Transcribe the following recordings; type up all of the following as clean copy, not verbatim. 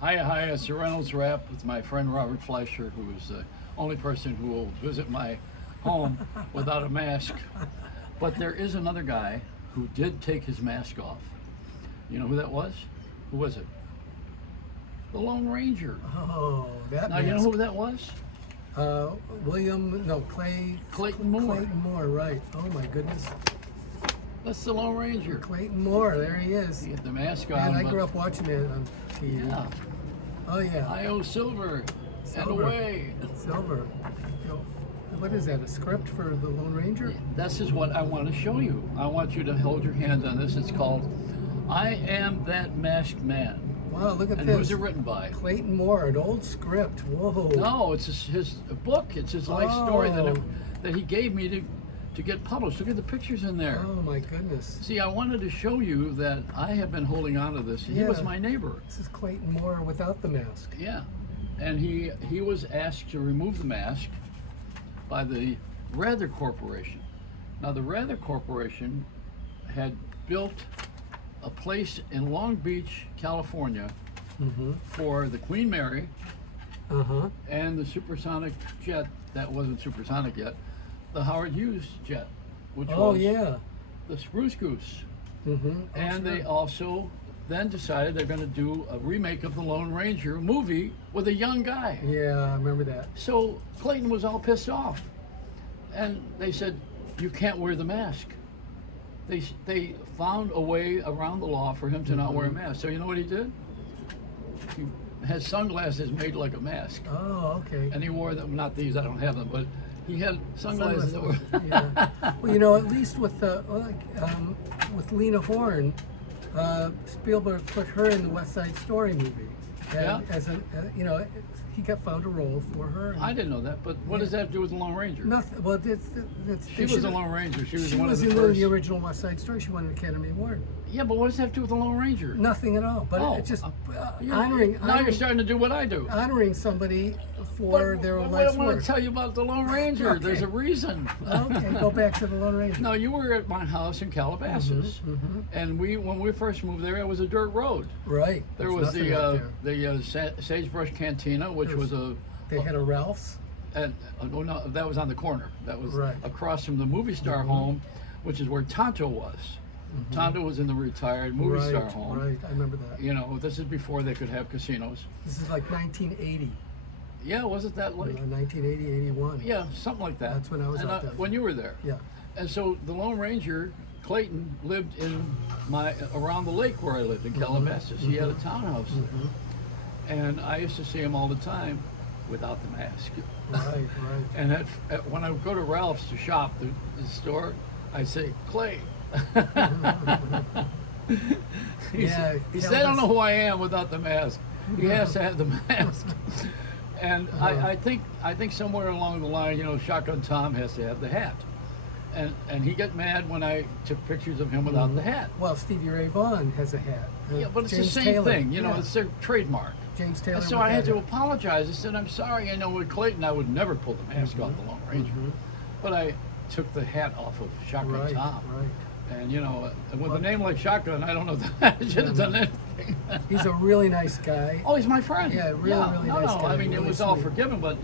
Hi, it's the Reynolds Wrap with my friend Robert Fleischer, who is the only person who will visit my home without a mask. But there is another guy who did take his mask off. You know who that was? Who was it? The Lone Ranger. Oh, that Now, mask. you know who that was? Clayton Moore. Clayton Moore, right. Oh my goodness. That's the Lone Ranger. Clayton Moore, there he is. He had the mask on. And I but- grew up watching it on TV. Yeah. Oh yeah. I owe Silver and Silver. away. Silver. Yo, what is that, a script for the Lone Ranger? This is what I want to show you. I want you to hold your hands on this. It's called I Am That Masked Man. Wow, look at And this. who's it written by? Clayton Moore, an old script. Whoa. No, it's his book. It's his life story Oh. that he gave me to get published. Look at the pictures in there. Oh my goodness. See, I wanted to show you that I have been holding on to this. He was Yeah. my neighbor. This is Clayton Moore without the mask. Yeah. And he was asked to remove the mask by the Rather Corporation. Now, the Rather Corporation had built a place in Long Beach, California Mm-hmm. for the Queen Mary Uh-huh. and the supersonic jet that wasn't supersonic yet, the Howard Hughes jet, which Oh was yeah. the Spruce Goose. Mm-hmm. And they also then decided they're going to do a remake of the Lone Ranger movie with a young guy. Yeah, I remember that. So Clayton was all pissed off. And they said, you can't wear the mask. They found a way around the law for him to not wear a mask. So you know what he did? He had sunglasses made like a mask. Oh, okay. And he wore them, not these, I don't have them, but he had sunglasses that were... Yeah. Well, at least with with Lena Horne, Spielberg put her in the West Side Story movie. And Yeah. As he found a role for her. I didn't know that, but what does that have to do with the Lone Ranger? Nothing. Well, She was the Lone Ranger. She was She one was of the in first. the original West Side Story. She won an Academy Award. Yeah, but what does that have to do with the Lone Ranger? Nothing at all. But Oh, it's just You're- honoring Now you're starting to do what I do. honoring somebody for their But life's I want work. to tell you about the Lone Ranger. Okay. There's a reason. Okay, go back to the Lone Ranger. No, you were at my house in Calabasas, and when we first moved there, it was a dirt road. Right. There There's was nothing out there. the Sagebrush Cantina, which was a They had a Ralph's. oh no, that was on the corner. That was Right. across from the movie star home, which is where Tonto was. Tonto was in the 1980 movie right, star home. Right, I remember that. You know, this is before they could have casinos. This is like 1980, Yeah, wasn't that like? 1980, 81. Yeah, something like that. That's when I was and out there. when you were there. Yeah. And so the Lone Ranger, Clayton, lived in around the lake where I lived in Calabasas. He had a townhouse there. And I used to see him all the time without the mask. Right, right. And when I would go to Ralph's to shop, the store, I'd say, Clay. he Yeah, said, I don't know who I am without the mask. He has to have the mask. And I think somewhere along the line, Shotgun Tom has to have the hat. And he got mad when I took pictures of him without the hat. Well, Stevie Ray Vaughan has a hat. Yeah, but it's James the same Taylor. thing. Yeah. It's their trademark. James Taylor. And so with I had that to hat. apologize. I said, I'm sorry. I know with Clayton, I would never pull the mask off the Lone Ranger. But I took the hat off of Shotgun Right, Tom. right. And, with a name like Shotgun, I don't know that I should have done anything. He's a really nice guy. Oh, he's my friend. Yeah, really nice No, guy, I mean, it really was all sweet. forgiven, but,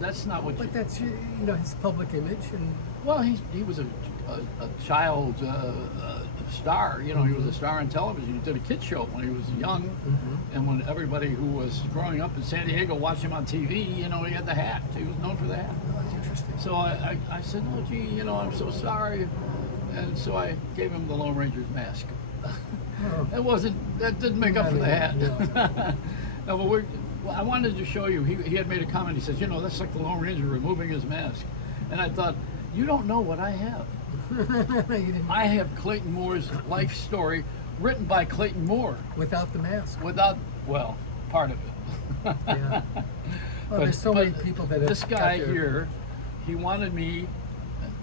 that's not what you... But that's his public image, and Well, he was a child star. He was a star on television. He did a kid show when he was young, and when everybody who was growing up in San Diego watched him on TV, he had the hat. He was known for the hat. that's interesting. So I said, oh gee, I'm so sorry, and so I gave him the Lone Ranger's mask. That didn't make up for the hat. No, but I wanted to show you. He had made a comment. He says, that's like the Lone Ranger removing his mask, and I thought, you don't know what I have. You didn't, I have Clayton Moore's life story written by Clayton Moore without the mask. part of it. Yeah. Well, there's so many people that have This got guy their- here, he wanted me,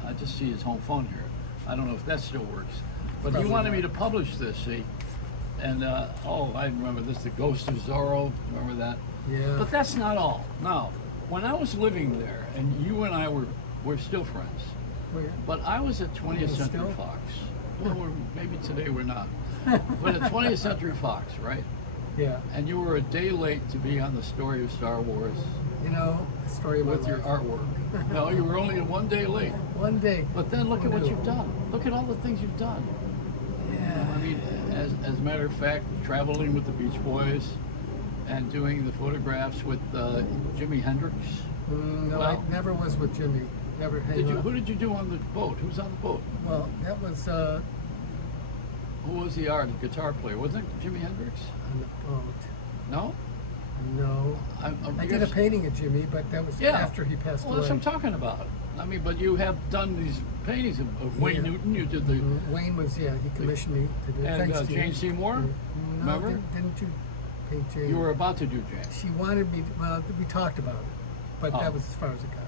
I just see his home phone here. I don't know if that still works. But Probably he wanted not. me to publish this, see? And, I remember this, The Ghost of Zorro, remember that? Yeah. But that's not all. Now, when I was living there, and you and I were still friends, Where- but I was at 20th Still? Century Fox. Well, maybe today we're not. But at 20th Century Fox, right? Yeah. and you were a day late to be on the story of Star Wars You know, the story of my with your life. artwork. No, you were only one day late. One day. But then look at what Who you've knew? done. Look at all the things you've done. Yeah. I mean, as a matter of fact, traveling with the Beach Boys and doing the photographs with Jimi Hendrix. No, Well- I never was with Jimmy. Never hang Did you? out. Who did you do on the boat? Who's on the boat? Well, that was Who was the artist, guitar player? Wasn't it Jimi Hendrix? on the boat. No. No. I did a painting of Jimmy, but that was Yeah. after he passed Well, away. that's what I'm talking about. I mean, but you have done these paintings of Wayne Yeah. Newton. You did the Wayne was, he commissioned me to do it. and Thanks to Jane you. Seymour. No, Remember? didn't you paint Jane? You were about to do Jane. She wanted me, well, we talked about it, but Oh. that was as far as it got.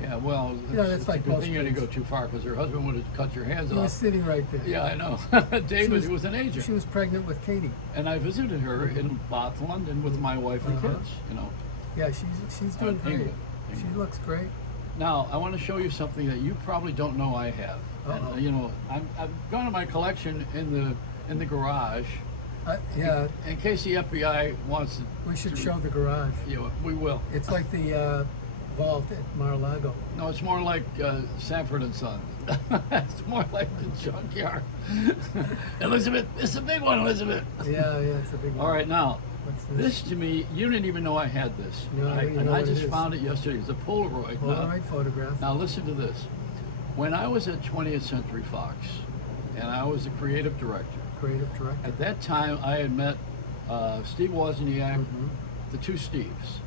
Yeah. Well, Yeah, that's it's like a good most thing you didn't go things. too far because her husband would have cut your hands He was off. sitting right there. Yeah, I know. David, was- who was an agent. She was pregnant with Katie. And I visited her in Bath, London, with my wife and Uh-huh. kids. You know. Yeah, she's doing great. England. She England. looks great. Now I want to show you something that you probably don't know I have. And, Uh-oh. you know, I've gone to my collection in the garage. Yeah, In case the FBI wants to. we should show the garage. You know, we will. It's like the vault at Mar-a-Lago. No, it's more like Sanford and Son. It's more like the junkyard. Elizabeth, it's a big one, Elizabeth. Yeah, it's a big one. All right, now What's this to me, you didn't even know I had this. No, I didn't and know I what it just is. found it yesterday. It's a Polaroid. Polaroid photograph. Now listen to this. When I was at 20th Century Fox, and I was the creative director, Creative director. at that time I had met Steve Wozniak, Mhm. the two Steves,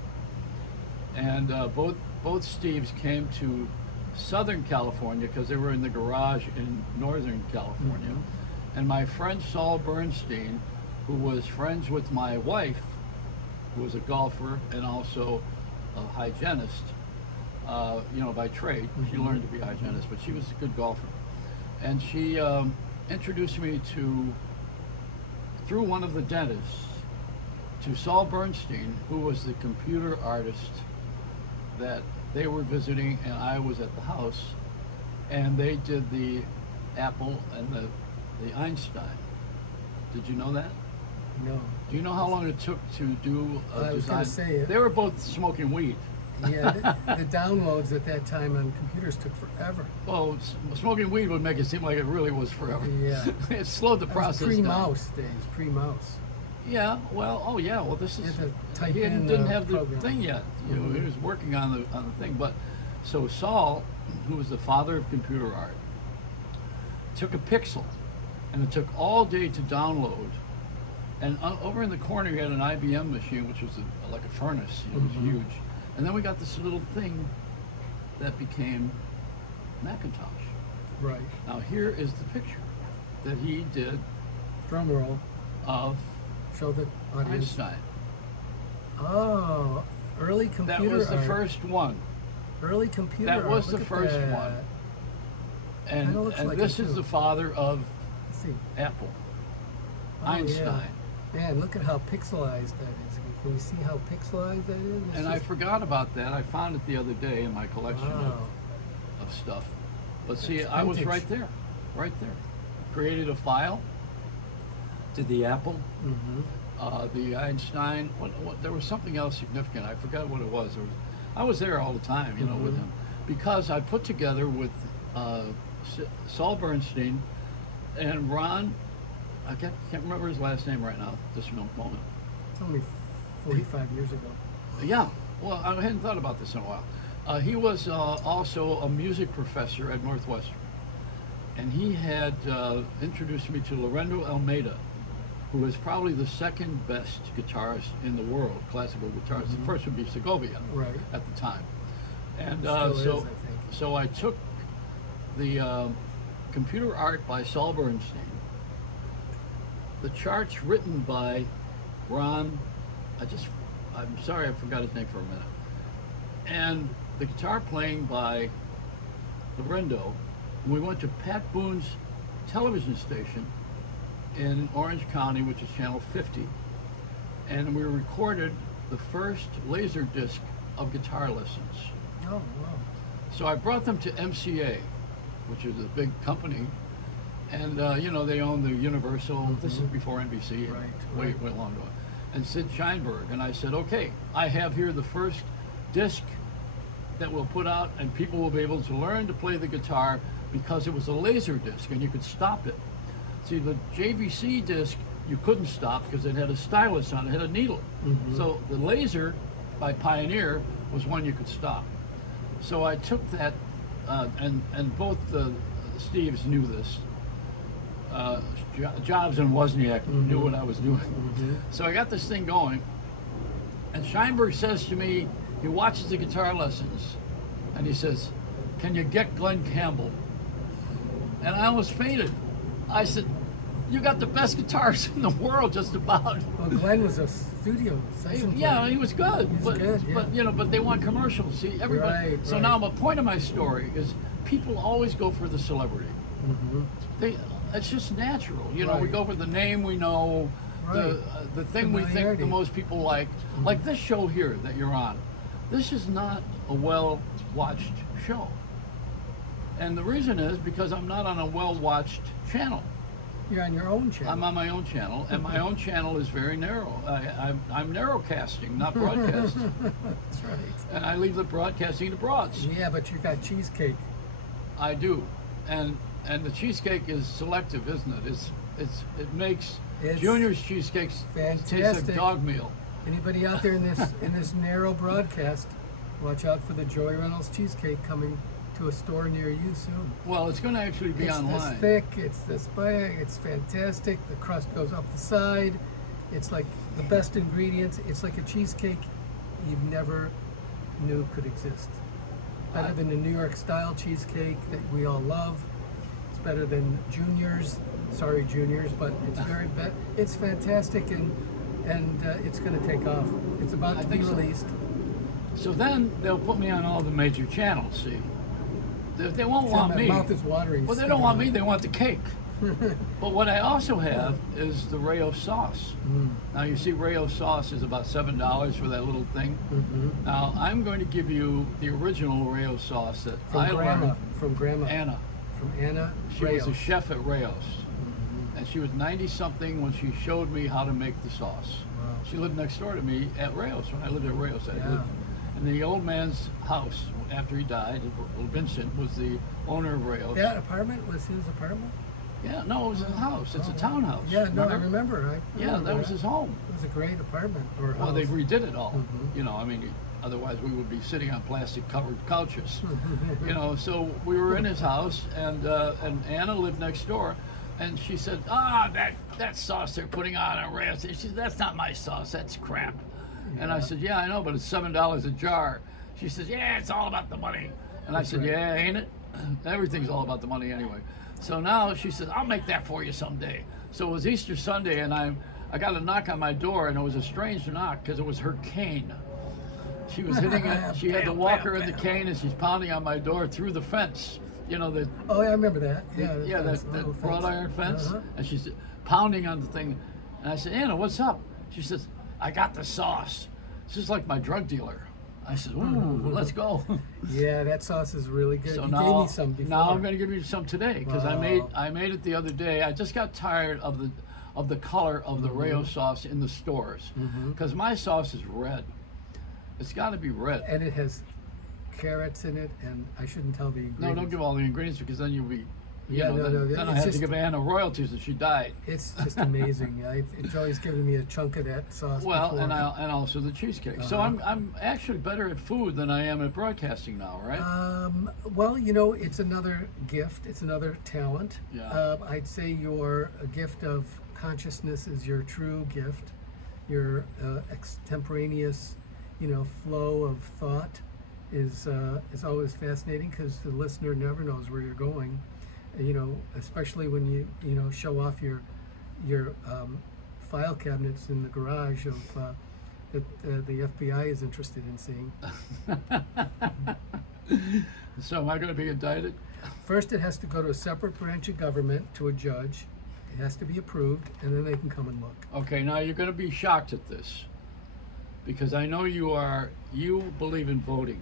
and both Steves came to Southern California because they were in the garage in Northern California, and my friend Saul Bernstein, who was friends with my wife, who was a golfer and also a hygienist, you know, by trade. She learned to be a hygienist, but she was a good golfer. And she introduced me through one of the dentists, to Saul Bernstein, who was the computer artist that they were visiting, and I was at the house, and they did the Apple and the Einstein. Did you know that? No. Do you know how long it took to do a I was design? gonna say it. They were both smoking weed. Yeah, the downloads at that time on computers took forever. Well, smoking weed would make it seem like it really was forever. Yeah. It slowed the That was process down. pre-mouse days, pre-mouse. Yeah, well, oh yeah, well this You is, had to type he in didn't the have the program. thing yet. You know, he was working on the thing. But so Saul, who was the father of computer art, took a pixel, and it took all day to download. And over in the corner, he had an IBM machine, which was like a furnace. It was huge. And then we got this little thing that became Macintosh. Right. Now here is the picture that he did Drum roll. of Show the audience. Einstein. Oh, early That computer was the art. first one. Early computer That art. was Look the at first that. one. And, Kinda looks like this it, is too. the father of Let's see. Apple, Oh, Einstein. Yeah. Man, look at how pixelized that is. Can you see how pixelized that is? It's And I just- forgot about that. I found it the other day in my collection Wow. of stuff. But see, That's I was vintage. right there. Right there. Created a file. Did the Apple. The Einstein. There was something else significant. I forgot what it was. I was there all the time, you know, with him, because I put together with Saul Bernstein and Ron. I can't remember his last name right now. This moment. It's only 45 years ago. Yeah. Well, I hadn't thought about this in a while. He was also a music professor at Northwestern, and he had introduced me to Lorenzo Almeida, who is probably the second best guitarist in the world, classical guitarist. The first would be Segovia Right. at the time. And Still is, so, I think. so I took the computer art by Saul Bernstein, the charts written by Ron. I'm sorry, I forgot his name for a minute. And the guitar playing by Lorenzo. We went to Pat Boone's television station in Orange County, which is channel 50, and we recorded the first laser disc of guitar lessons. Oh, wow. So I brought them to MCA, which is a big company, and you know, they own the Universal. This is before NBC, Right, way right. long ago. and Sid Sheinberg. And I said, okay, I have here the first disc that we'll put out, and people will be able to learn to play the guitar because it was a laser disc and you could stop it. See, the JVC disc you couldn't stop because it had a stylus on it, it had a needle. So the laser by Pioneer was one you could stop. So I took that, and both Steves knew this. Jobs and Wozniak knew what I was doing. So I got this thing going, and Sheinberg says to me, he watches the guitar lessons, and he says, "Can you get Glenn Campbell?" And I almost fainted. I said, "You got the best guitars in the world, just about." Well, Glenn was a studio session Yeah, player. he was good. He's but, good, yeah. but you know, but they want commercials. See, everybody. Right, so right. now, the point of my story is, people always go for the celebrity. It's just natural. You know, we Right. go for the name we know, Right. the thing we think Familiarity. the most people like. Like this show here that you're on. This is not a well-watched show. And the reason is because I'm not on a well-watched channel. You're on your own channel. I'm on my own channel, and my own channel is very narrow. I'm narrowcasting, not broadcasting. That's right. And I leave the broadcasting to broads. Yeah, but you got cheesecake. I do, and the cheesecake is selective, isn't it? It makes It's Junior's cheesecakes taste like fantastic. dog meal. Anybody out there in this narrow broadcast, watch out for the Joy Reynolds cheesecake coming to a store near you soon. Well, it's going to actually be It's online. this thick, it's this big, it's fantastic. The crust goes up the side. It's like the best ingredients. It's like a cheesecake you've never knew could exist. Better than the New York style cheesecake that we all love. It's better than Junior's. Sorry, Junior's, but it's it's fantastic, and it's going to take off. It's about I to be think so. released. So then they'll put me on all the major channels. See, they won't want My me. mouth is watering. Well, they don't want me. They want the cake. But what I also have is the Rayo sauce. Now you see, Rayo sauce is about $7 for that little thing. Now I'm going to give you the original Rayo sauce that I learned. From Grandma. Anna. From Anna. She was a Rayos. chef at Rayos, and she was 90-something when she showed me how to make the sauce. Wow. She lived next door to me at Rayos when I lived at Rayos. I Yeah. lived in the old man's house after he died. Vincent was the owner of Rayos. That apartment was his apartment? Yeah, no, it was his house. It's a townhouse. Yeah, no, I remember? remember. Yeah, that was his home. It was a great apartment or Well, house. they redid it all. Mhm. You know, I mean, otherwise we would be sitting on plastic-covered couches. You know, so we were in his house, and Anna lived next door, and she said, that sauce they're putting on Rayos. She said, "That's not my sauce. That's crap." And I said, "Yeah, I know, but it's $7 a jar." She says, "Yeah, it's all about the money." And I said, right. "Yeah, ain't it? Everything's all about the money anyway." So now she says, "I'll make that for you someday." So it was Easter Sunday, and I got a knock on my door, and it was a strange knock because it was her cane. She was hitting it. She had the walker and the cane, and she's pounding on my door through the fence. You know, the Oh, yeah, I remember that. Yeah, yeah, fence, that little wrought fence. iron fence, Uh-huh. and she's pounding on the thing. And I said, "Anna, what's up?" She says, "I got the sauce." This is like my drug dealer. I said, "Ooh, let's go." Yeah, that sauce is really good. So you now, gave me some before. now I'm going to give you some today because Wow. I made it the other day. I just got tired of the color of the Rayo sauce in the stores because my sauce is red. It's got to be red. And it has carrots in it, and I shouldn't tell the No, ingredients. don't give all the ingredients because then you'll be. Yeah, no, no, then I it's have just- to give Anna royalties if she died. It's just amazing. It's always given me a chunk of that sauce Well, before. and also the cheesecake. So I'm actually better at food than I am at broadcasting now, right? Well, you know, it's another gift. It's another talent. Yeah. I'd say your gift of consciousness is your true gift. Your extemporaneous, flow of thought is always fascinating because the listener never knows where you're going. Especially when you show off your file cabinets in the garage of that the FBI is interested in seeing. So am I going to be indicted? First, it has to go to a separate branch of government to a judge. It has to be approved, and then they can come and look. Okay, now you're going to be shocked at this because I know you believe in voting.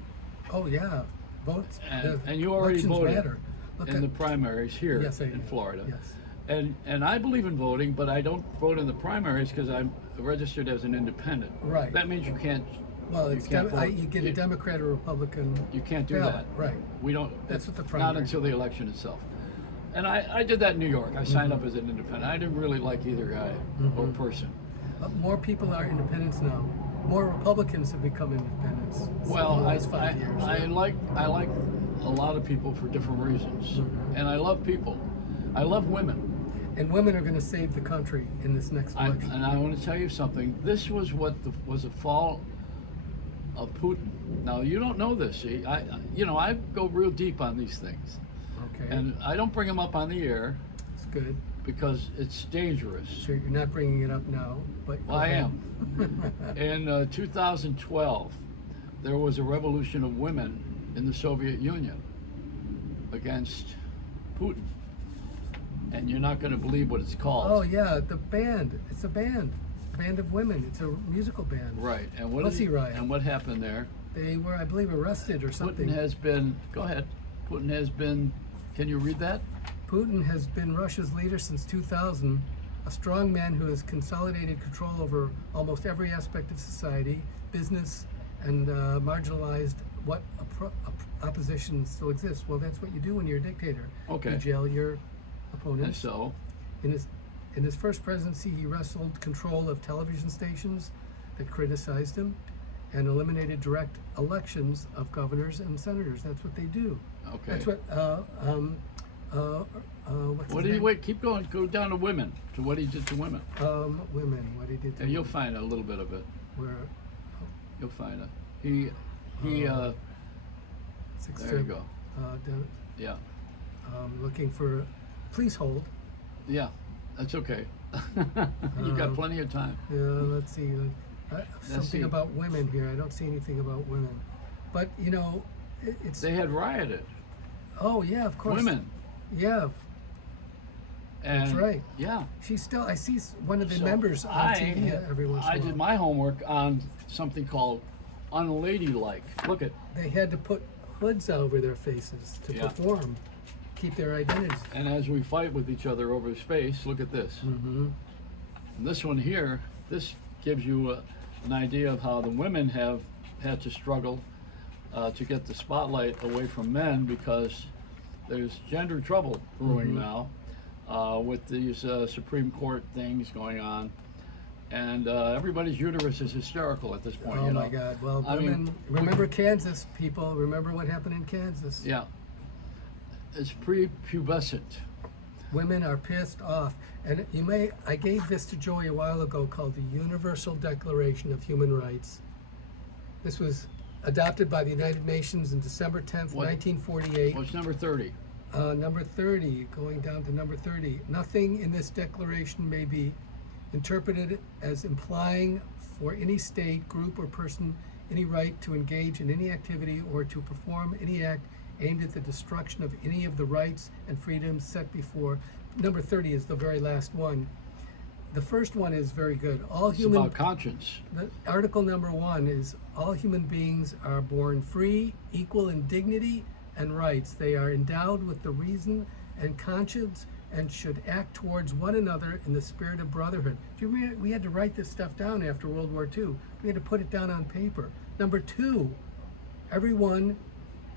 Oh yeah, votes. And you already elections voted matter. Look in at- the primaries here Yes, I in do. Florida. Yes. And I believe in voting, but I don't vote in the primaries because registered as an independent. Right. That means you can't. Well, you it's can't vote. you get a You- Democrat or Republican. You can't do ballot. that. Right. We don't. That's what the Not primary- until the election itself. And I did that in New York. I signed up as an independent. I didn't really like either guy or person. But more people are independents now. More Republicans have become independents. in Well, the I, last 5 years. I like a lot of people for different reasons, and I love people. I love women. And women are going to save the country in this next election. And I want to tell you something. This was what was the fall of Putin. Now you don't know this. See, I go real deep on these things, Okay. and I don't bring them up on the air It's good. because it's dangerous. So you're not bringing it up now, but go Well, I ahead. am. In 2012, there was a revolution of women in the Soviet Union against Putin. And you're not going to believe what it's called. Oh yeah, the band. It's a band. Band of women. It's a musical band. Right. And what Pussy Riot. And what happened there? They were, I believe, arrested or something. Putin has been. Go ahead. Putin has been. Can you read that? Putin has been Russia's leader since 2000, a strong man who has consolidated control over almost every aspect of society, business, and marginalized what opposition still exists. Well, that's what you do when you're a dictator. Okay. You jail your And opponents. so, In his first presidency, he wrestled control of television stations that criticized him and eliminated direct elections of governors and senators. That's what they do. okay. That's what, what's What his did he name? wait? Keep going. Go down to women. To what he did to women. Women, what he did to And you'll find a little bit of it. where, You'll find it. He. six There you go. Yeah. looking for, please hold. Yeah. That's okay. You got Um, plenty of time. Let's see, something see. about women here. I don't see anything about women. But, it's, They had rioted. oh yeah, of course. Women. Yeah, And that's right. Yeah. She's still, I see one of the So members on TV every once in a I while. did my homework on something called unladylike. Look at, They had to put hoods over their faces to Yeah. perform, keep their identities. and as we fight with each other over space, look at this. Mm-hmm. And this one here, this gives you an idea of how the women have had to struggle to get the spotlight away from men because there's gender trouble brewing now with these Supreme Court things going on. And everybody's uterus is hysterical at this point. Oh you know? my God! Well, I mean, women, remember Kansas, people. Remember what happened in Kansas. Yeah. It's prepubescent. Women are pissed off, and I gave this to Joey a while ago, called the Universal Declaration of Human Rights. This was adopted by the United Nations on December 10th, What? 1948. Well, it's number 30. Number 30, going down to number 30. Nothing in this declaration may be interpreted as implying for any state, group, or person any right to engage in any activity or to perform any act aimed at the destruction of any of the rights and freedoms set before. Number 30 is the very last one. The first one is very good. It's about conscience. The article number 1 is all human beings are born free, equal in dignity and rights. They are endowed with the reason and conscience and should act towards one another in the spirit of brotherhood. Do you remember, we had to write this stuff down after World War II. We had to put it down on paper. Number 2, everyone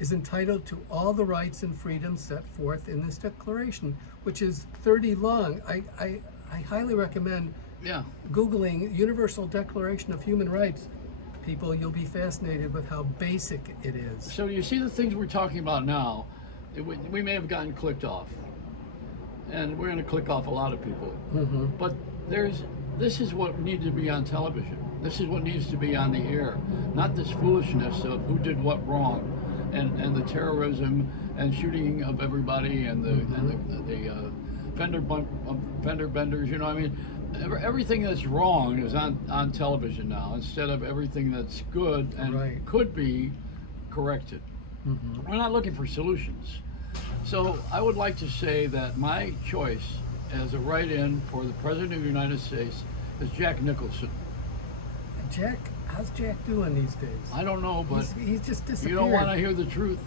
is entitled to all the rights and freedoms set forth in this declaration, which is 30 long. I highly recommend Yeah. Googling Universal Declaration of Human Rights. People, you'll be fascinated with how basic it is. So you see the things we're talking about now, we may have gotten clicked off. And we're going to click off a lot of people. Mm-hmm. But this is what needs to be on television. This is what needs to be on the air. Not this foolishness of who did what wrong and the terrorism and shooting of everybody and the fender benders, you know what I mean? Everything that's wrong is on television now instead of everything that's good and Right. could be corrected. Mm-hmm. We're not looking for solutions. So I would like to say that my choice as a write-in for the President of the United States is Jack Nicholson. Jack, how's Jack doing these days? I don't know, but He's just disappeared. you don't want to hear the truth.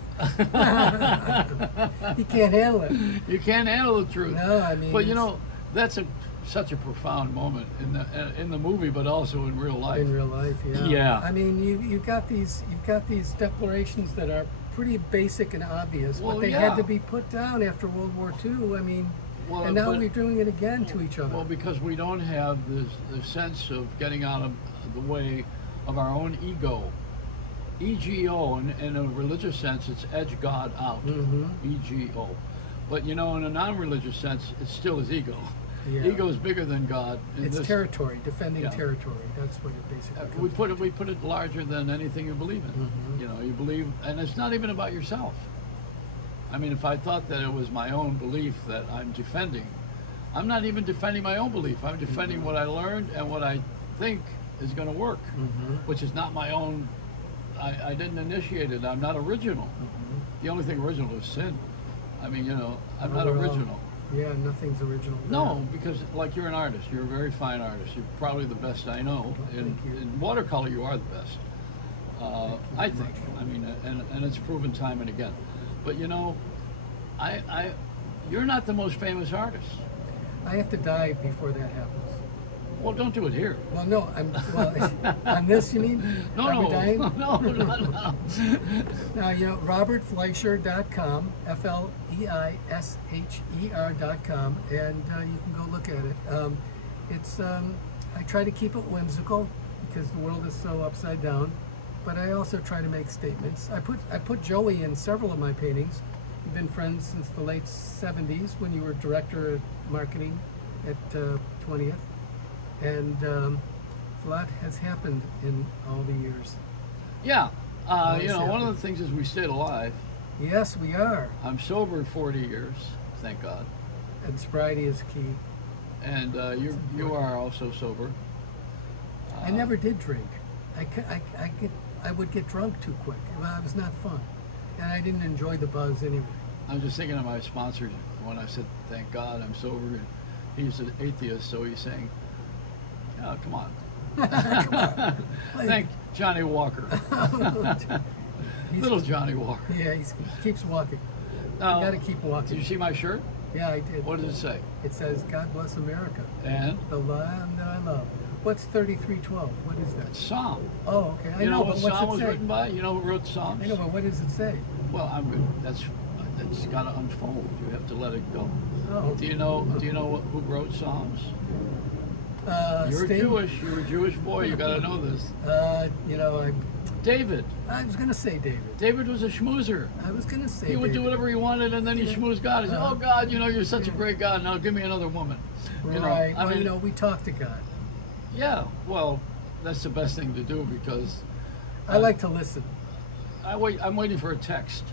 He can't handle it. You can't handle the truth. No, I mean, But you know, that's a such a profound moment in the movie, but also in real life. In real life, yeah. Yeah. I mean, you've got these declarations that are pretty basic and obvious, Well, but they yeah. had to be put down after World War II. I mean, Well, and now but- we're doing it again to each other. Well, because we don't have the sense of getting out of the way of our own ego. EGO, in a religious sense, it's edge God out. Mhm. EGO. But you know, in a non-religious sense, it still is ego. Yeah. Ego is bigger than God. in It's this- territory, defending Yeah. territory. That's what it basically comes we put it larger than anything you believe in. Mhm. You know, you believe, and it's not even about yourself. I mean, if I thought that it was my own belief that I'm defending, I'm not even defending my own belief. I'm defending what I learned and what I think is going to work, Mhm. which is not my own. I didn't initiate it. I'm not original. Mhm. The only thing original is sin. I mean, you know, I'm not Overall, original. Yeah, nothing's original. No, because like you're an artist, you're a very fine artist. You're probably the best I know. In, Thank you. in watercolor, you are the best. I think. I mean, and it's proven time and again. But you know, you're not the most famous artist. I have to die before that happens. Well, don't do it here. Well, no, on this, you mean? No, Are we no, dying? no, no. Now, you know, robertfleischer.com, FLEISHER.com, and you can go look at it. I try to keep it whimsical because the world is so upside down, but I also try to make statements. I put Joey in several of my paintings. We've been friends since the late 70s when you were director of marketing at 20th. And a lot has happened in all the years. Yeah, Nice you know, one of happened. the things is we stayed alive. Yes, we are. I'm sober 40 years, thank God. And sobriety is key. And you are also sober. I never did drink. I would get drunk too quick. Well, it was not fun. And I didn't enjoy the buzz anyway. I'm just thinking of my sponsor when I said, thank God I'm sober. And he's an atheist, so he's saying, oh, come on. Come on. Thank Johnny Walker. Little Johnny Walker. Yeah, he keeps walking. Now, You got to keep did you walking. see my shirt? Yeah, I did. What does it say? It says, God bless America, And the land that I love. What's 3312? What is that? Psalm. Oh, okay. I You know but what what's Psalm it was say? written by? You know who wrote Psalms? I know, but what does it say? Well, that's got to unfold. You have to let it go. Oh, Do you know who wrote Psalms? You're Sting? Jewish. You're a Jewish boy. You got to know this. You know, David. I was going to say David. David was a schmoozer. I was going to say He would do David. whatever he wanted, and then he schmoozed God. He said, "Oh God, you know you're such a great God. Now give me another woman." You know, Right. I Well, mean, you know, we talk to God. yeah. Well, that's the best thing to do because I like to listen. I'm waiting for a text.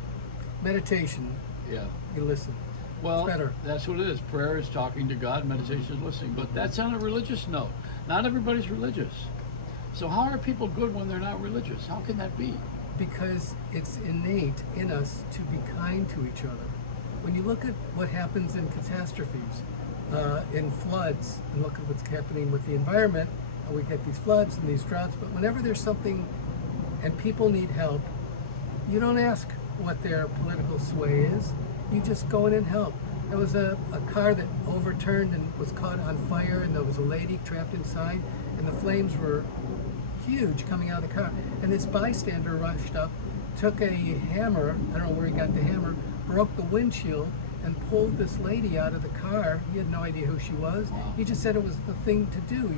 Meditation, Yeah. you listen. Well, better. that's what it is. Prayer is talking to God. Meditation is listening. But that's on a religious note. Not everybody's religious. So how are people good when they're not religious? How can that be? Because it's innate in us to be kind to each other. When you look at what happens in catastrophes, in floods, and look at what's happening with the environment, we get these floods and these droughts, but whenever there's something and people need help, you don't ask what their political sway is. You just go in and help. There was a car that overturned and was caught on fire, and there was a lady trapped inside, and the flames were huge coming out of the car. And this bystander rushed up, took a hammer, I don't know where he got the hammer, broke the windshield, and pulled this lady out of the car. He had no idea who she was. Wow. He just said it was the thing to do.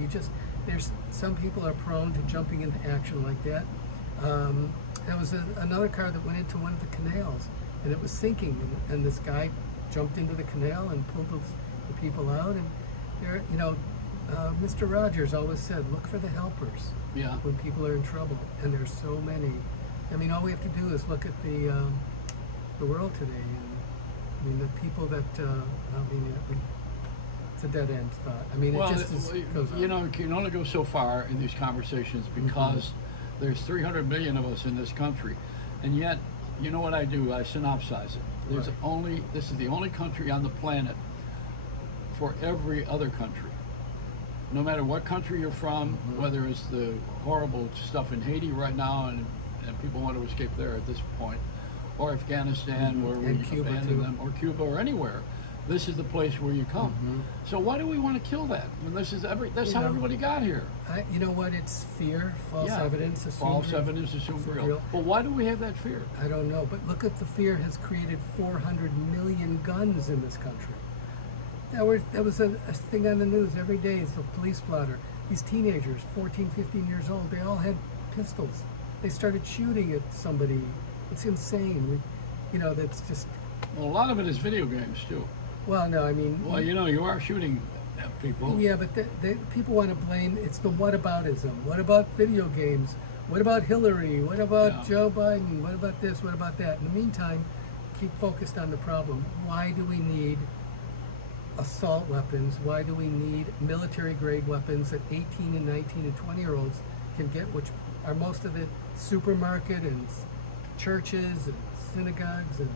There's some people are prone to jumping into action like that. There was another car that went into one of the canals, and it was sinking, and this guy jumped into the canal and pulled the people out. And there, you know, Mr. Rogers always said, look for the helpers Yeah. when people are in trouble, and there's so many. I mean, all we have to do is look at the world today, and I mean, the people that it's a dead end thought. I mean, Well, it just goes on. you know, you can only go so far in these conversations because there's 300 million of us in this country, and yet, you know what I do? I synopsize it. There's Right. this is the only country on the planet for every other country. No matter what country you're from, whether it's the horrible stuff in Haiti right now, and people want to escape there at this point, or Afghanistan, where we And Cuba, abandoned too. them, or Cuba, or anywhere. this is the place where you come. So why do we want to kill that? When this is that's how everybody got here. You know what? It's fear, false evidence, assumed False real. evidence assumed For real. real. But why do we have that fear? I don't know, but look at the fear has created 400 million guns in this country. That was a thing on the news every day. It's a police blotter. These teenagers, 14, 15 years old, they all had pistols. They started shooting at somebody. It's insane. That's just, Well, a lot of it is video games too. well, no, I mean, Well, you are shooting at people. yeah, but people want to blame, it's the whataboutism. What about video games? What about Hillary? What about Yeah. Joe Biden? What about this? What about that? In the meantime, keep focused on the problem. Why do we need assault weapons? Why do we need military grade weapons that 18 and 19 and 20-year-olds can get, which are most of the supermarket and churches and synagogues and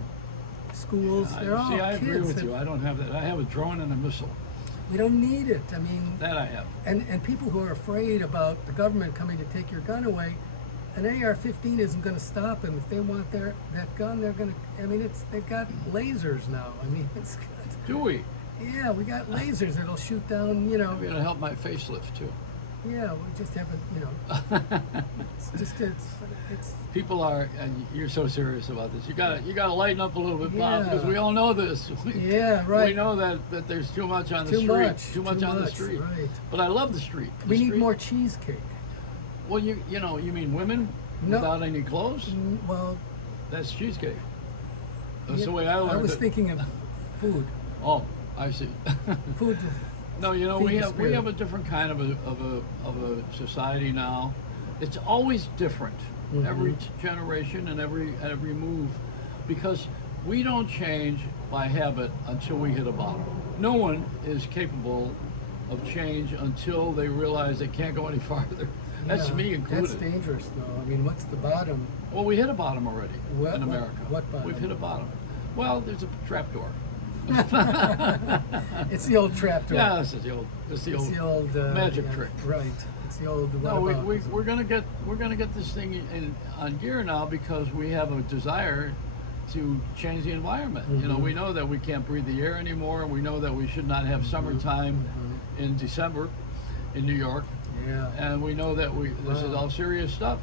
schools? They're all See, I kids. agree with you. I don't have that. I have a drone and a missile. We don't need it. I mean, That I have. and people who are afraid about the government coming to take your gun away, an AR-15 isn't going to stop them. If they want that gun, they're going to. I mean, they've got lasers now. I mean, it's good. Do we? Yeah, we got lasers that'll shoot down. Maybe it'll help my facelift too. Yeah, we just haven't. It's just it's. People are, and you're so serious about this. You gotta lighten up a little bit, Bob, Yeah. because we all know this. Yeah, right. We know that there's too much on the Too street. much, Too much too on the much, street. right. But I love the street. The We need street- more cheesecake. Well, you mean women No. without any clothes? Well, That's cheesecake. That's yeah, the way I learned I was it. thinking of food. Oh, I see. Food. No, Feed we the have spirit. a different kind of a society now. It's always different. Every generation and every move, because we don't change by habit until we hit a bottom. No one is capable of change until they realize they can't go any farther. That's Yeah, me included. That's dangerous, though. I mean, what's the bottom? Well, we hit a bottom already What- in what- America. what bottom? We've hit a bottom. Well, there's a trap door. It's the old trapdoor. Yeah, this is the It's the old old magic trick. Right. It's the old. No, whataboutism. we're gonna get this thing on gear now because we have a desire to change the environment. We know that we can't breathe the air anymore. We know that we should not have summertime in December in New York, Yeah. and we know that this is Wow. all serious stuff.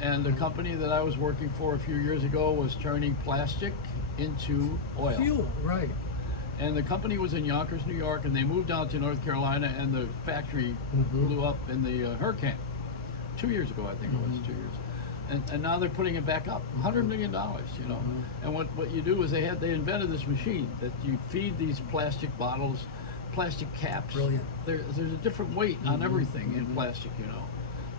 And the company that I was working for a few years ago was turning plastic into oil. Fuel. Right. And the company was in Yonkers, New York, and they moved down to North Carolina, and the factory blew up in the hurricane 2 years ago, I think it was 2 years. And now they're putting it back up, $100 million, And what you do is they invented this machine that you feed these plastic bottles, plastic caps. Brilliant. There's a different weight on everything in plastic,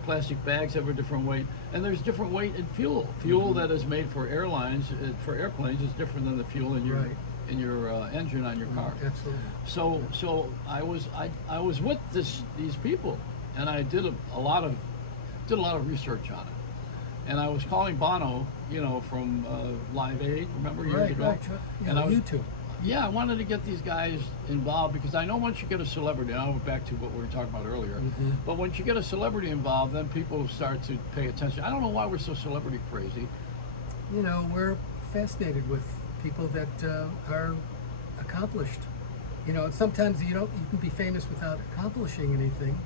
Plastic bags have a different weight, and there's different weight in fuel. Fuel that is made for airlines, for airplanes, is different than the fuel in your Right. engine on your car. Absolutely. So I was with these people, and I did a lot of research on it, and I was calling Bono, from Live Aid, remember years Right. ago, Right. and I was, YouTube. yeah, I wanted to get these guys involved because I know once you get a celebrity, and I'll go back to what we were talking about earlier, but once you get a celebrity involved, then people start to pay attention. I don't know why we're so celebrity crazy. We're fascinated with people that are accomplished. Sometimes you can be famous without accomplishing anything,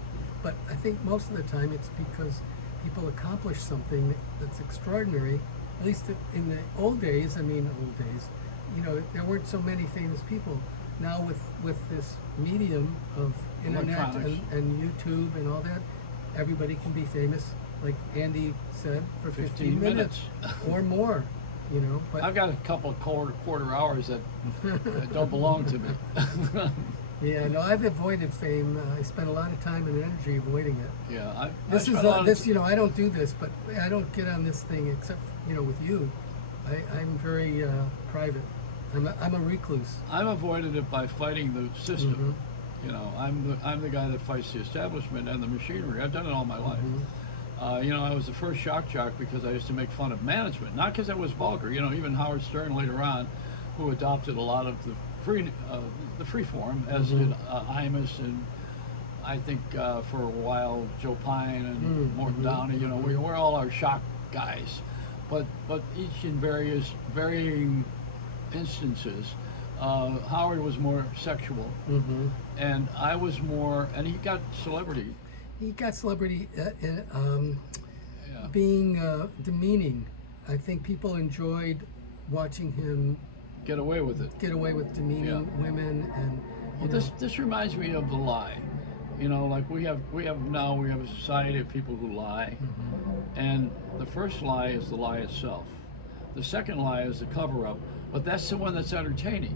but I think most of the time it's because people accomplish something that's extraordinary. At least in the old days, there weren't so many famous people. Now with this medium of internet Electronics. and YouTube and all that, everybody can be famous, like Andy said, for 15 minutes or more. But I've got a couple of quarter hours that don't belong to me. yeah, no, I've avoided fame. I spent a lot of time and energy avoiding it. Yeah, I This spent is a lot of this. I don't do this, but I don't get on this thing except with you. I'm very private. I'm a recluse. I've avoided it by fighting the system. I'm the guy that fights the establishment and the machinery. I've done it all my life. I was the first shock jock because I used to make fun of management, not because I was vulgar. Even Howard Stern later on, who adopted a lot of the free form, as did Imus, and I think for a while Joe Pine and Morton Downey. We're all our shock guys, but each in varying instances Howard was more sexual, Mm-hmm. and I was more, and he got celebrity. He got celebrity Yeah. being demeaning. I think people enjoyed watching him Get away with it. get away with demeaning Yeah. women, and Well, this reminds me of the lie. You know, like we have a society of people who lie, and the first lie is the lie itself. The second lie is the cover up, but that's the one that's entertaining,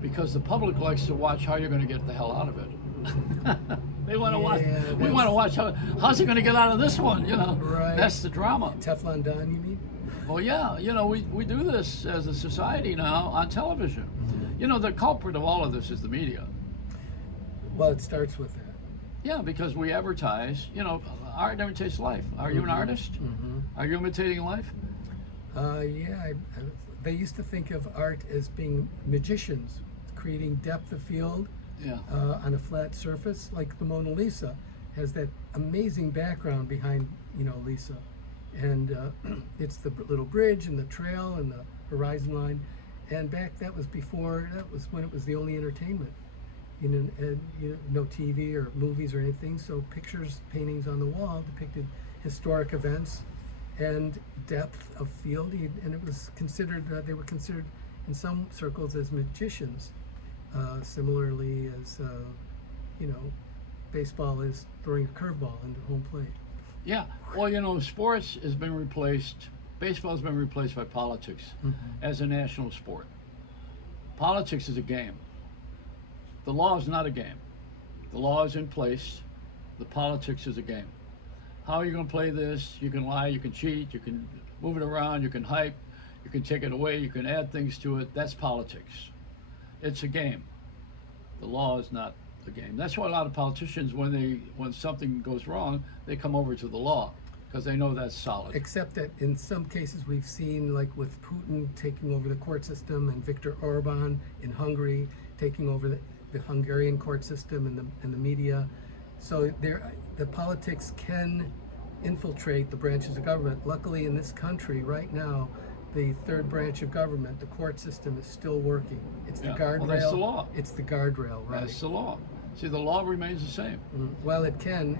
because the public likes to watch how you're going to get the hell out of it. They want to watch. Yeah, We want to watch how's he going to get out of this one. You know, Right. that's the drama. Teflon Don, you mean? Well, yeah, you know, we do this as a society now on television. You know, the culprit of all of this is the media. Well, it starts with that. Yeah, because we advertise, you know, art imitates life. Are you an artist? Mm-hmm. Are you imitating life? Yeah, they used to think of art as being magicians, creating depth of field Yeah. on a flat surface, like the Mona Lisa has that amazing background behind, Lisa, and it's the little bridge and the trail and the horizon line, and that was when it was the only entertainment. And, no TV or movies or anything, so pictures, paintings on the wall depicted historic events and depth of field, and it was considered, they were considered in some circles as magicians, similarly as, baseball is throwing a curveball into home plate. Yeah. Well, you know, sports has been replaced, baseball has been replaced by politics as a national sport. Politics is a game. The law is not a game. The law is in place. The politics is a game. How are you going to play this? You can lie, you can cheat, you can move it around, you can hype, you can take it away, you can add things to it. That's politics. It's a game. The law is not a game. That's why a lot of politicians, when something goes wrong, they come over to the law because they know that's solid. Except that in some cases we've seen, like with Putin taking over the court system and Viktor Orban in Hungary taking over the Hungarian court system and the media. So the politics can infiltrate the branches of government. Luckily in this country right now, the third branch of government, the court system, is still working. It's the Yeah. guardrail. Well, that's the law. It's the guardrail, right? That's the law. See, the law remains the same. Well, it can,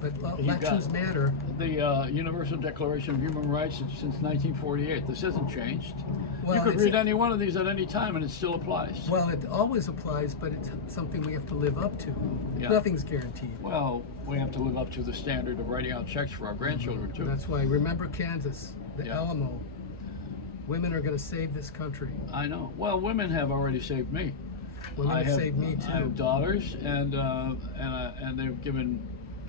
but You got elections it. matter. The Universal Declaration of Human Rights is since 1948. This hasn't changed. Well, You could it's- read any one of these at any time and it still applies. Well, it always applies, but it's something we have to live up to. Yeah. Nothing's guaranteed. Well, we have to live up to the standard of writing out checks for our grandchildren too. That's why, remember Kansas, the Yeah. Alamo. Women are going to save this country. I know. Well, women have already saved me. Women have saved me I have too. daughters, and they've given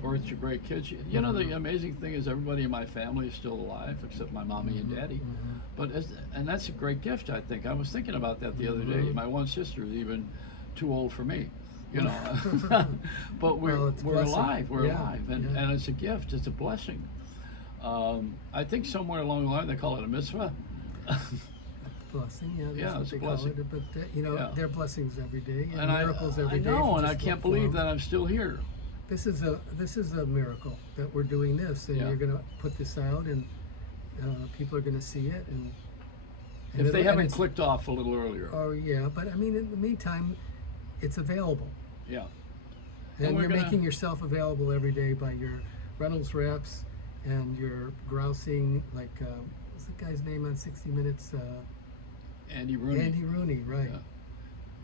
birth to great kids. You know, the amazing thing is everybody in my family is still alive except my mommy and daddy. But and that's a great gift, I think. I was thinking about that the other day. My one sister is even too old for me. You know, but Well, it's a we're blessing. alive. We're Yeah, alive, yeah. and it's a gift. It's a blessing. I think somewhere along the line they call it a mitzvah. Blessing, yeah. That's Yeah, what it's a they call blessing. it. But Yeah. there are blessings every day and, And miracles every I day. know, if you and I just can't look for believe 'em. that I'm still here. This is a miracle that we're doing this, and Yeah. you're going to put this out, and people are going to see it, and If they it'll- and haven't it's- clicked off a little earlier. Oh yeah, but I mean, in the meantime, it's available. Yeah. And we're you're gonna- making yourself available every day by your Reynolds reps and your grousing, like, what's the guy's name on 60 Minutes? Andy Rooney. Andy Rooney, right. Yeah.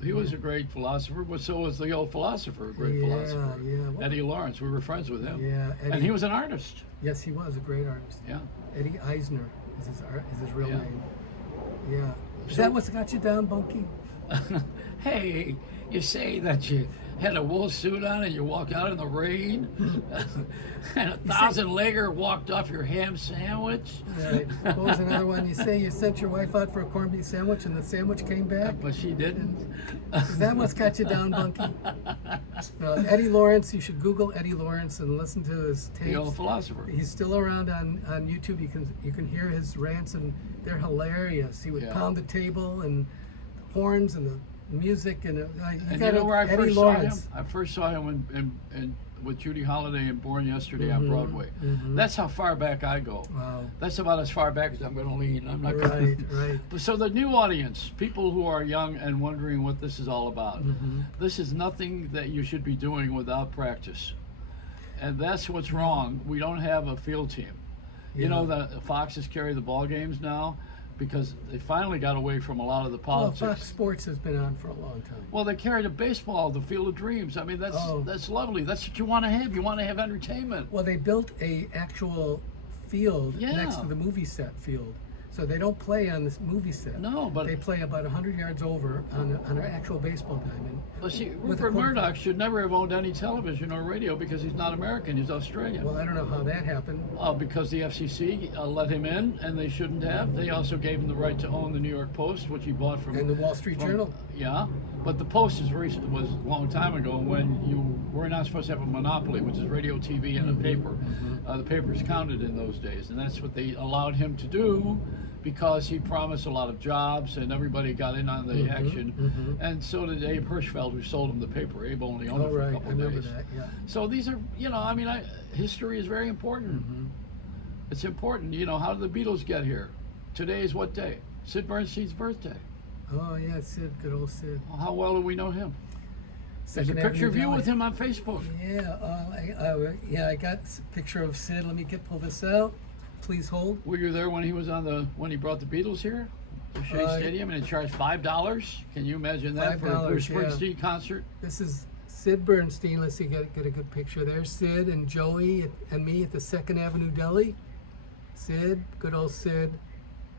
He was a great philosopher, but so was the old philosopher, a great philosopher. Yeah. Well, Eddie Lawrence, we were friends with him. yeah, Eddie, And he was an artist. yes, he was a great artist. Yeah. Eddie Eisner is his real Yeah. name. Yeah. Is So- that what's got you down, Bunky? Hey, you say that you had a wool suit on and you walk out in the rain, and a thousand-legger walked off your ham sandwich. Right. What was another one? You say you sent your wife out for a corned beef sandwich and the sandwich came back? But she didn't. Is that what's got you down, Bunky? Eddie Lawrence, you should Google Eddie Lawrence and listen to his The old tapes. philosopher. He's still around on YouTube. You can hear his rants and they're hilarious. He would Yeah. pound the table and the horns and the music and you And got you know where I Eddie first Lawrence. saw him? I first saw him in with Judy Holliday and Born Yesterday on Broadway. That's how far back I go. Wow. That's about as far back as I'm going to lean. I'm not Right, going right. So the new audience, people who are young and wondering what this is all about, this is nothing that you should be doing without practice. And that's what's wrong. We don't have a field team. You know, the Foxes carry the ball games now because they finally got away from a lot of the Well, politics. Fox Sports has been on for a long time. Well, they carry the baseball, the Field of Dreams. I mean, that's lovely. That's what you want to have. You want to have entertainment. Well, they built a actual field Yeah. next to the movie set field, so they don't play on this movie set. No, but They play about 100 yards over on an actual baseball diamond. But see, with a Rupert corner- Murdoch should never have owned any television or radio because he's not American. He's Australian. Well, I don't know how that happened. Because the FCC let him in, and they shouldn't have. They also gave him the right to own the New York Post, which he bought from. And the Wall Street Journal. Yeah, but the Post was a long time ago when you were not supposed to have a monopoly, which is radio, TV, and a paper. The papers counted in those days, and that's what they allowed him to do because he promised a lot of jobs and everybody got in on the action. And so did Abe Hirschfeld, who sold him the paper. Abe only owned it Oh, for a right. I couple of remember days. that, yeah. So these are, I mean, history is very important. It's important. How did the Beatles get here? Today is what day? Sid Bernstein's birthday. Oh, yeah, Sid, good old Sid. Well, how well do we know him? There's a Second picture of Avenue you Valley. with him on Facebook. Yeah, I got a picture of Sid. Let me pull this out. Please hold. Were you there when he was when he brought the Beatles here to Shea Stadium and he charged $5? Can you imagine that for a Bruce $5, yeah. Springsteen concert? This is Sid Bernstein. Let's see, get a good picture. There's Sid and Joey and me at the Second Avenue Deli. Sid, good old Sid.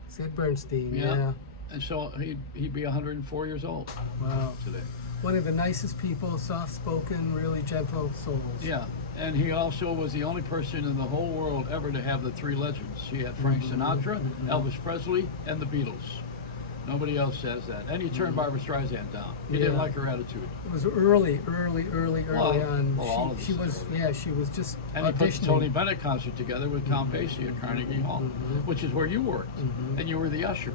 Sid Bernstein, yeah. And so he'd be 104 years old Wow. today. One of the nicest people, soft-spoken, really gentle souls. Yeah, and he also was the only person in the whole world ever to have the three legends. He had Frank Sinatra, Elvis Presley, and the Beatles. Nobody else has that. And he turned Barbra Streisand down. He didn't Yeah. like her attitude. It was early on. all of She us. she was just And he put the auditioning. Tony Bennett concert together with Count Basie at Carnegie Hall, which is where you worked. And you were the usher.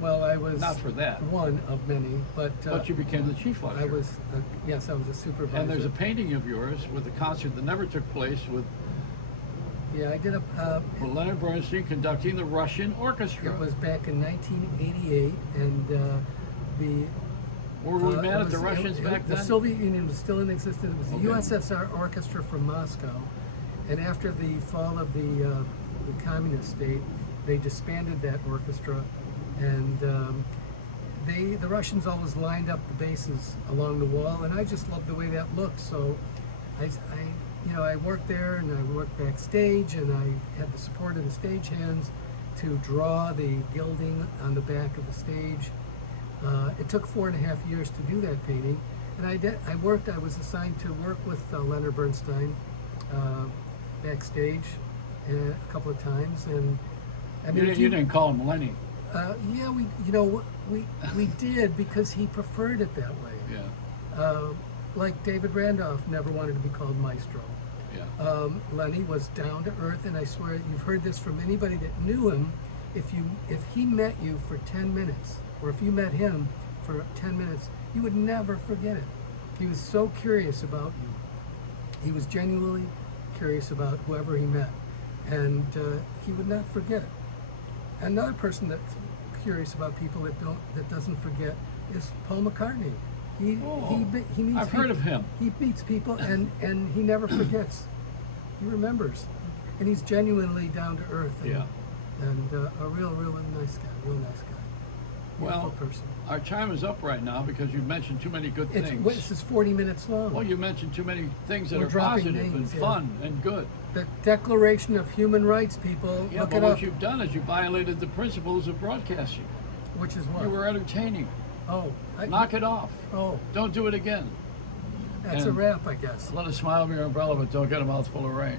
Well, I was Not for that. one of many, but But you became the chief usher. I was yes, I was a supervisor. And there's a painting of yours with a concert that never took place with I did Leonard Bernstein conducting the Russian orchestra. it was back in 1988, and the Were we it mad at was- the Russians back The then? Soviet Union was still in existence. It was the Okay. USSR Orchestra from Moscow, and after the fall of the communist state, they disbanded that orchestra, and the Russians always lined up the basses along the wall, and I just loved the way that looked. So, I worked there, and I worked backstage, and I had the support of the stagehands to draw the gilding on the back of the stage. It took 4.5 years to do that painting, and I was assigned to work with Leonard Bernstein backstage a couple of times, and I mean, You didn't call him Lenny. yeah, we did because he preferred it that way. Yeah, Like David Randolph never wanted to be called Maestro. yeah. Lenny was down to earth, and I swear you've heard this from anybody that knew him. If he met you for 10 minutes, or if you met him for 10 minutes, you would never forget it. He was so curious about you. He was genuinely curious about whoever he met, and he would not forget it. Another person that's curious about people that doesn't forget is Paul McCartney. He meets I've heard of him. He meets people and he never forgets. He remembers, and he's genuinely down to earth. And, Yeah. and a real nice guy. Real nice guy. Well, Beautiful person. our time is up right now because you've mentioned too many good things. This is 40 minutes long. Well, you mentioned too many things that We're are dropping positive names, and yeah. fun and good. The Declaration of Human Rights, people. Yeah, Look but it what up. you've done is you violated the principles of broadcasting. Which is what? You were entertaining. Oh. Knock it off. Oh. Don't do it again. That's a And- wrap, I guess. Let us smile over your umbrella, but don't get a mouthful of rain.